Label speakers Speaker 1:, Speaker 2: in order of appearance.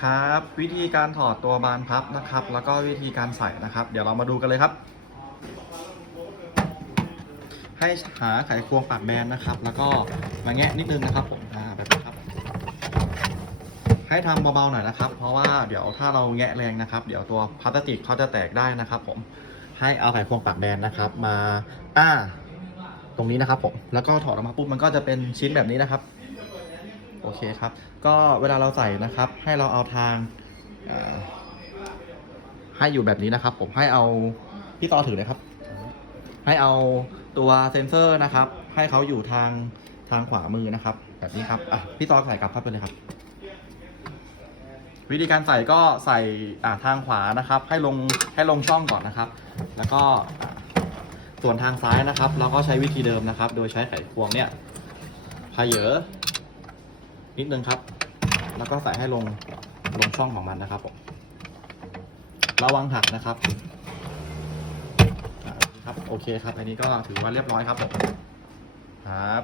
Speaker 1: ครับ วิธีการถอดตัวบานพับนะครับ แล้วก็วิธีการใส่นะครับ เดี๋ยวเรามาดูกันเลยครับ ให้หาไขควงปากแบนนะครับ แล้วก็มาแงะนิดนึงนะครับผมอ่าแบบนี้ครับ ให้ทำเบาๆหน่อยนะครับ เพราะว่าเดี๋ยวถ้าเราแงะแรงนะครับ เดี๋ยวตัวพลาสติกเขาจะแตกได้นะครับ ผมให้เอาไขควงปากแบนนะครับ มาอ่าตรงนี้นะครับผมแล้วก็ถอดออกมาปุ๊บมันก็จะเป็นชิ้นแบบนี้นะครับ อเคครับ ก็เวลาเราใส่นะครับ ให้เราเอาทางให้อยู่แบบนี้นะครับ ผมให้เอาพี่ต่อถือเลยครับ ให้เอาตัวเซนเซอร์นะครับ ให้เขาอยู่ทางทางขวามือนะครับ แบบนี้ครับอะพี่ต่อใส่กลับเข้าไปเลยครับ วิธีการใส่ก็ใส่อ่าทางขวานะครับ ให้ลงให้ลงช่องก่อนนะครับ แล้วก็ส่วนทางซ้ายนะครับ เราก็ใช้วิธีเดิมนะครับ โดยใช้ไขควงเนี่ยพเยอ นิดนึงครับ แล้วก็ใส่ให้ลงลงช่องของมันนะครับผมระวังหักนะครับครับ โอเคครับ อันนี้ก็ถือว่าเรียบร้อยครับผมครับ